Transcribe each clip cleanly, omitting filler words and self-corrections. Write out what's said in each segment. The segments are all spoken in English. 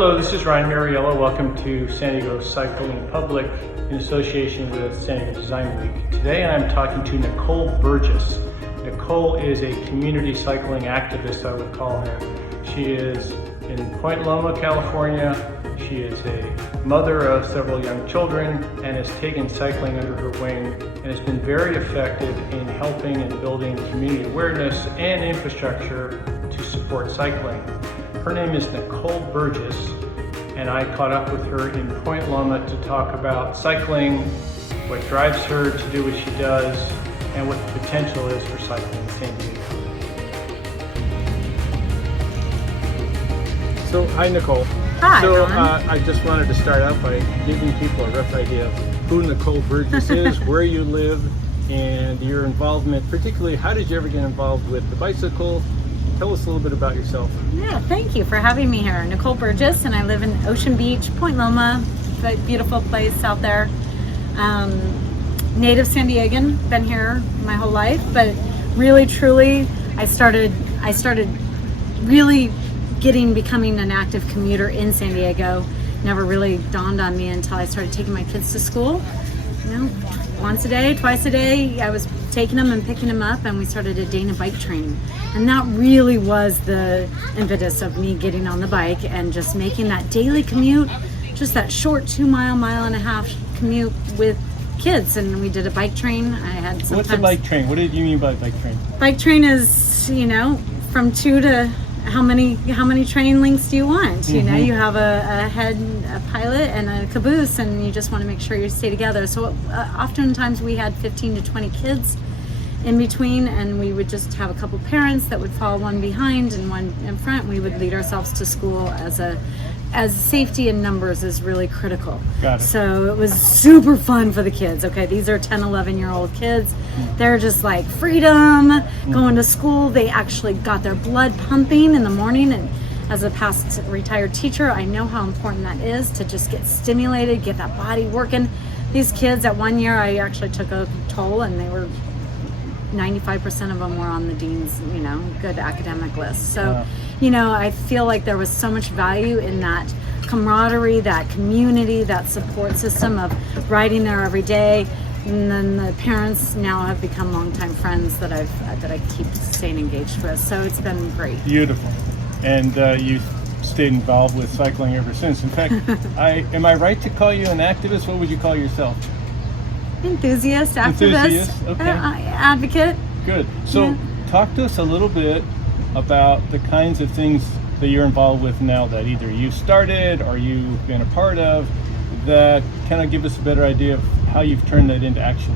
Hello, this is Ryan Miriello. Welcome to San Diego Cycling Public in association with San Diego Design Week. Today I'm talking to Nicole Burgess. Nicole is a community cycling activist, I would call her. She is in Point Loma, California. She is a mother of several young children and has taken cycling under her wing and has been very effective in helping and building community awareness and infrastructure to support cycling. Her name is Nicole Burgess, and I caught up with her in Point Loma to talk about cycling, what drives her to do what she does, and what the potential is for cycling in San Diego. So, hi Nicole. Hi, So Ron. I just wanted to start out by giving people a rough idea of who Nicole Burgess is, where you live, and your involvement, particularly how did you ever get involved with the bicycle? Tell us a little bit about yourself. Yeah, thank you for having me here. Nicole Burgess, and I live in Ocean Beach, Point Loma, a beautiful place out there. Native San Diegan, been here my whole life, but really, truly, I started really becoming an active commuter in San Diego. Never really dawned on me until I started taking my kids to school. You know, once a day, twice a day, I was taking them and picking them up, and we started a Dana bike train. And that really was the impetus of me getting on the bike and just making that daily commute, just that short 2 mile and a half commute with kids. And we did a bike train. I had sometimes. What's a bike train? What did you mean by bike train? Bike train is, from 2 to how many train links do you want? You know, you have a head, a pilot, and a caboose, and you just want to make sure you stay together. So oftentimes we had 15 to 20 kids in between, and we would just have a couple parents that would follow one behind and one in front. We would lead ourselves to school as safety in numbers is really critical. Got it. So it was super fun for the kids. Okay, these are 10, 11-year-old kids. They're just like freedom, going to school. They actually got their blood pumping in the morning, and as a past retired teacher, I know how important that is to just get stimulated, get that body working. These kids, at 1 year, I actually took a toll, and they were 95% of them were on the dean's, good academic list. So, I feel like there was so much value in that camaraderie, that community, that support system of riding there every day. And then the parents now have become longtime friends that I keep staying engaged with. So it's been great. Beautiful. And you stayed involved with cycling ever since. In fact, am I right to call you an activist? What would you call yourself? Enthusiast, activist, okay. Advocate. Good. So talk to us a little bit about the kinds of things that you're involved with now that either you started or you've been a part of that kind of give us a better idea of how you've turned that into action.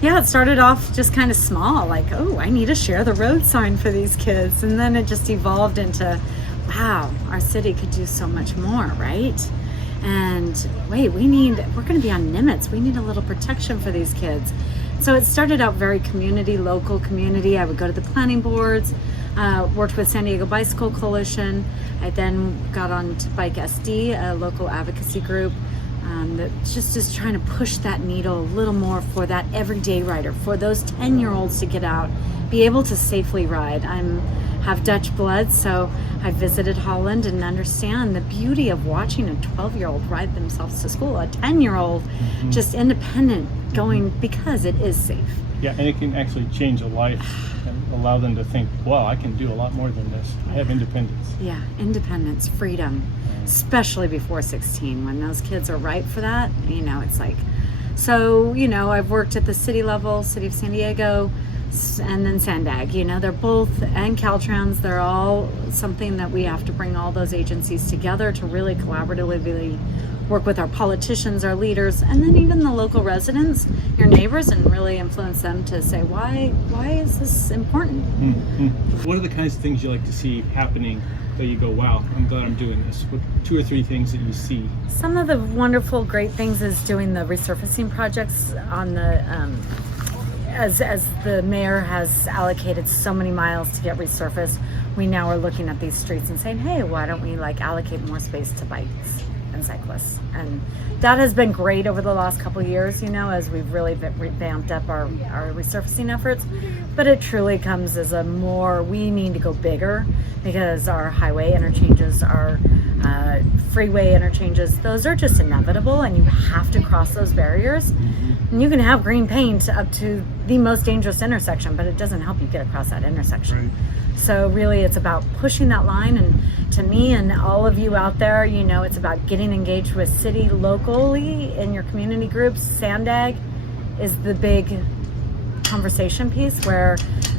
Yeah, it started off just kind of small, like, I need to share the road sign for these kids. And then it just evolved into, wow, our city could do so much more, right? And wait, we're going to be on Nimitz. We need a little protection for these kids. So it started out very local community. I would go to the planning boards, worked with San Diego Bicycle Coalition. I then got on to Bike SD, a local advocacy group that just is trying to push that needle a little more for that everyday rider, for those 10-year-olds to get out, be able to safely ride. Have Dutch blood, so I visited Holland and understand the beauty of watching a 12-year-old ride themselves to school, a 10-year-old just independent going because it is safe. Yeah, and it can actually change a life and allow them to think, wow, I can do a lot more than this. I have independence. Yeah, independence, freedom, especially before 16, when those kids are ripe for that, it's like, so, I've worked at the city level, City of San Diego, and then SANDAG, they're both, and Caltrans, they're all something that we have to bring all those agencies together to really collaboratively work with our politicians, our leaders, and then even the local residents, your neighbors, and really influence them to say, why is this important? What are the kinds of things you like to see happening that you go, wow, I'm glad I'm doing this? What 2 or 3 things that you see? Some of the wonderful, great things is doing the resurfacing projects on the, as the mayor has allocated so many miles to get resurfaced, we now are looking at these streets and saying, hey, why don't we allocate more space to bikes? and cyclists. And that has been great over the last couple of years, as we've really revamped up our resurfacing efforts. But it truly comes as we need to go bigger, because our highway interchanges, our freeway interchanges, those are just inevitable, and you have to cross those barriers. And you can have green paint up to the most dangerous intersection, but it doesn't help you get across that intersection. Right. So really it's about pushing that line, and to me and all of you out there, it's about getting engaged with city locally in your community groups. SANDAG is the big conversation piece where,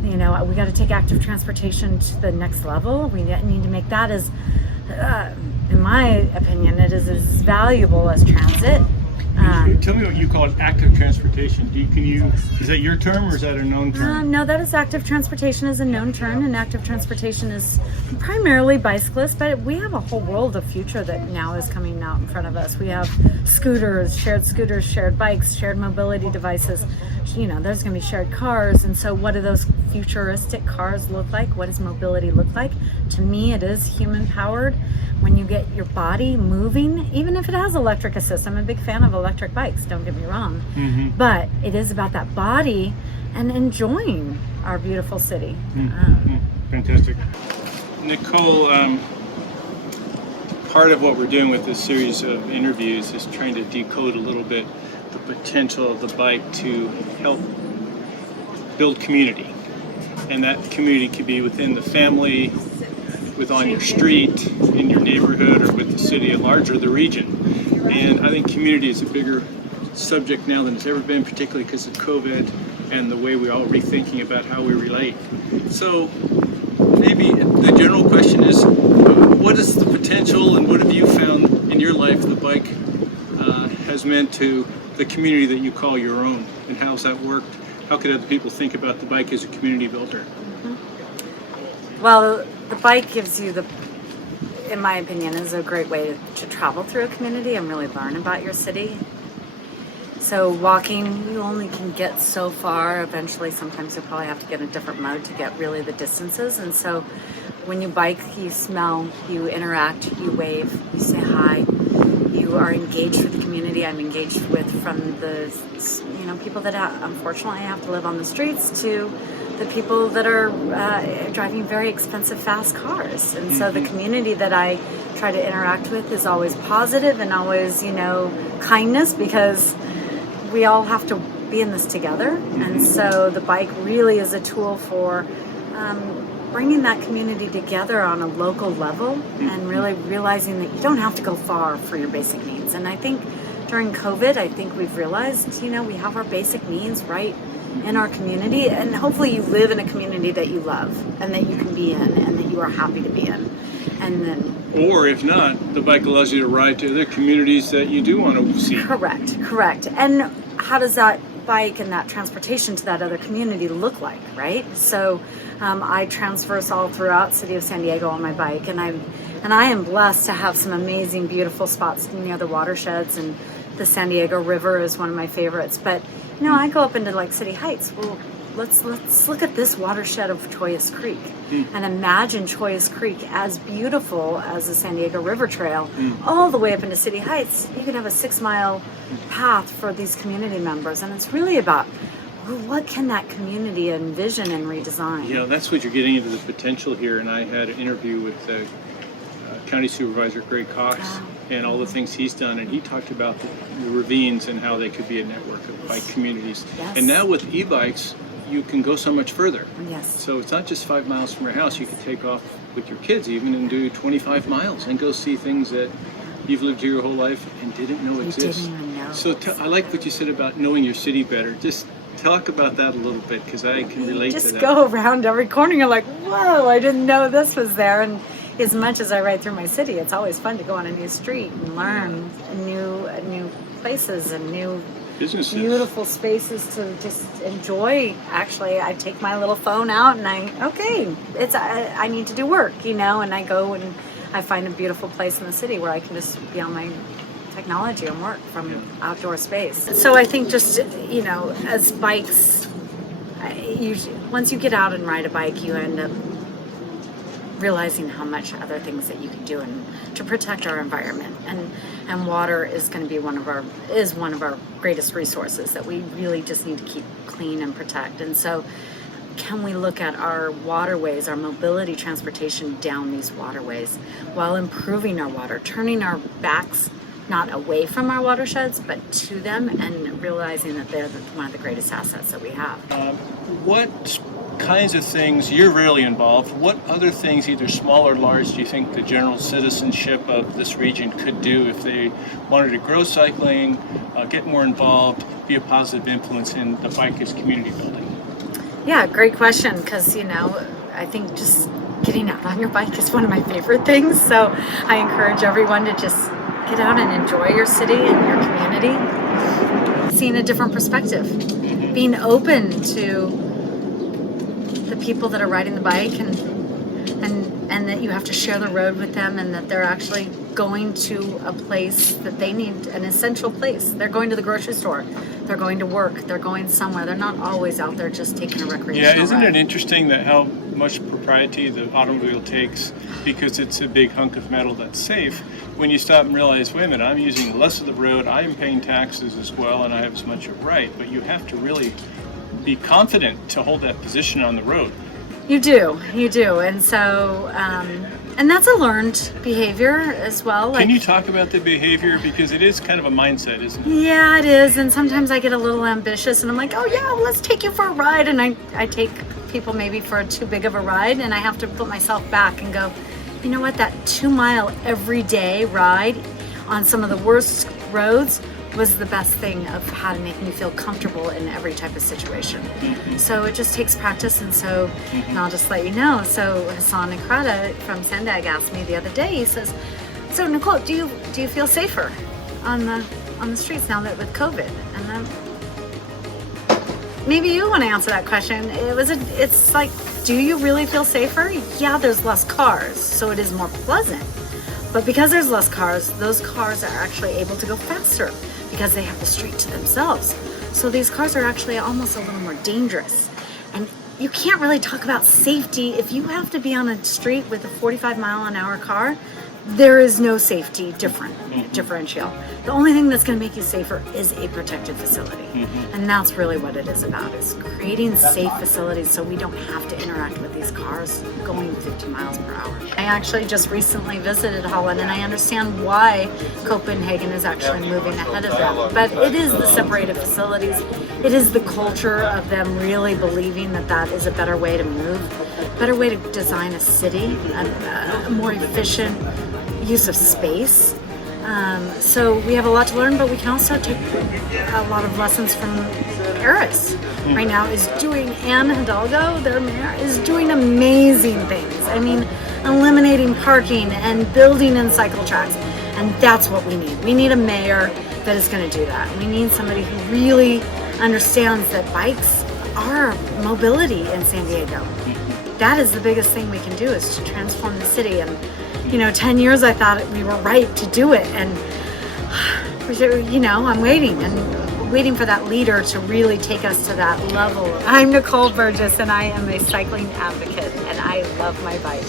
we got to take active transportation to the next level. We need to make that in my opinion, it is as valuable as transit. Tell me what you call active transportation. Is that your term, or is that a known term? No, that is active transportation is a known term, and active transportation is primarily bicyclists, but we have a whole world of future that now is coming out in front of us. We have scooters, shared bikes, shared mobility devices. There's going to be shared cars, and so what do those futuristic cars look like? What does mobility look like? To me, it is human powered. When you get your body moving, even if it has electric assist, I'm a big fan of electric bikes, don't get me wrong, but it is about that body and enjoying our beautiful city. Fantastic. Nicole, part of what we're doing with this series of interviews is trying to decode a little bit the potential of the bike to help build community. And that community could be within the family, on your street, in your neighborhood, or with the city at large, or the region. And I think community is a bigger subject now than it's ever been, particularly because of COVID and the way we're all rethinking about how we relate. So maybe the general question is, what is the potential, and what have you found in your life the bike has meant to the community that you call your own, and how's that worked? How could other people think about the bike as a community builder? Well, the bike gives you in my opinion, is a great way to travel through a community and really learn about your city. So walking, you only can get so far. Eventually, sometimes you'll probably have to get a different mode to get really the distances. And so when you bike, you smell, you interact, you wave, you say hi, you are engaged with the community. I'm engaged with from the people that unfortunately have to live on the streets to the people that are driving very expensive, fast cars. And so the community that I try to interact with is always positive and always, kindness, because we all have to be in this together. And so the bike really is a tool for bringing that community together on a local level and really realizing that you don't have to go far for your basic needs. And I think during COVID, we've realized, we have our basic needs right in our community, and hopefully you live in a community that you love and that you can be in and that you are happy to be in. And then, or if not, the bike allows you to ride to other communities that you do want to see. Correct. And how does that bike and that transportation to that other community look like, right? So I transverse all throughout city of San Diego on my bike, and I am blessed to have some amazing, beautiful spots near the watersheds, and the San Diego River is one of my favorites. But I go up into City Heights. Well, let's look at this watershed of Choyas Creek and imagine Choyas Creek as beautiful as the San Diego River Trail all the way up into City Heights. You can have a 6-mile path for these community members, and it's really about what can that community envision and redesign. That's what you're getting into, the potential here. And I had an interview with County Supervisor Greg Cox and all the things he's done, and he talked about the ravines and how they could be a network of bike communities. Yes. And now with e-bikes, you can go so much further. Yes. So it's not just 5 miles from your house. You could take off with your kids even and do 25 miles and go see things that you've lived here your whole life and didn't know exist. Didn't even know. So I like what you said about knowing your city better. Just talk about that a little bit, because I can relate to that. Just go around every corner. You're like, whoa, I didn't know this was there. And as much as I ride through my city, it's always fun to go on a new street and learn new places and new businesses, beautiful spaces to just enjoy. Actually, I take my little phone out and I need to do work, and I go and I find a beautiful place in the city where I can just be on my technology and work from outdoor space. So I think just, as bikes, usually once you get out and ride a bike, you end up realizing how much other things that you can do and to protect our environment. And water is going to be one of our greatest resources that we really just need to keep clean and protect. And so can we look at our waterways, our mobility transportation down these waterways while improving our water, turning our backs not away from our watersheds but to them, and realizing that they're one of the greatest assets that we have. What kinds of things, you're really involved, what other things, either small or large, do you think the general citizenship of this region could do if they wanted to grow cycling, get more involved, be a positive influence in the bike as community building? Yeah, great question, because I think just getting out on your bike is one of my favorite things. So I encourage everyone to just get out and enjoy your city and your community, seeing a different perspective, being open to the people that are riding the bike, and that you have to share the road with them, and that they're actually going to a place that they need, an essential place. They're going to the grocery store, they're going to work, they're going somewhere. They're not always out there just taking a recreational Yeah, isn't ride. it interesting that how much propriety the automobile takes because it's a big hunk of metal that's safe, when you stop and realize, wait a minute, I'm using less of the road, I'm paying taxes as well, and I have as much of right, but you have to really be confident to hold that position on the road. You do, and so, and that's a learned behavior as well. Can you talk about the behavior, because it is kind of a mindset, isn't it? Yeah, it is, and sometimes I get a little ambitious, and I'm like, oh yeah, well, let's take you for a ride, and I take people maybe for too big of a ride, and I have to put myself back and go, you know what, that 2-mile everyday ride on some of the worst roads was the best thing of how to make me feel comfortable in every type of situation. So it just takes practice, and so, and I'll just let you know, so Hassan Ikrada from San Diego asked me the other day, he says, so Nicole, do you feel safer on the streets now that with COVID? And then maybe you want to answer that question. It's like, do you really feel safer? Yeah, there's less cars, so it is more pleasant. But because there's less cars, those cars are actually able to go faster because they have the street to themselves. So these cars are actually almost a little more dangerous. And you can't really talk about safety if you have to be on a street with a 45-mile-an-hour car. There is no safety differential. The only thing that's going to make you safer is a protected facility. And that's really what it is about, is creating safe facilities so we don't have to interact with these cars going 50 miles per hour. I actually just recently visited Holland, and I understand why Copenhagen is actually moving ahead of them. But it is the separated facilities. It is the culture of them really believing that that is a better way to move, better way to design a city, a more efficient use of space. So we have a lot to learn, but we can also take a lot of lessons from Paris. Right now is doing, Anne Hidalgo, their mayor, is doing amazing things. I mean, eliminating parking and building in cycle tracks. And that's what we need. We need a mayor that is going to do that. We need somebody who really understands that bikes are mobility in San Diego. That is the biggest thing we can do, is to transform the city. And 10 years I thought we were right to do it, and I'm waiting for that leader to really take us to that level. I'm Nicole Burgess, and I am a cycling advocate, and I love my bike.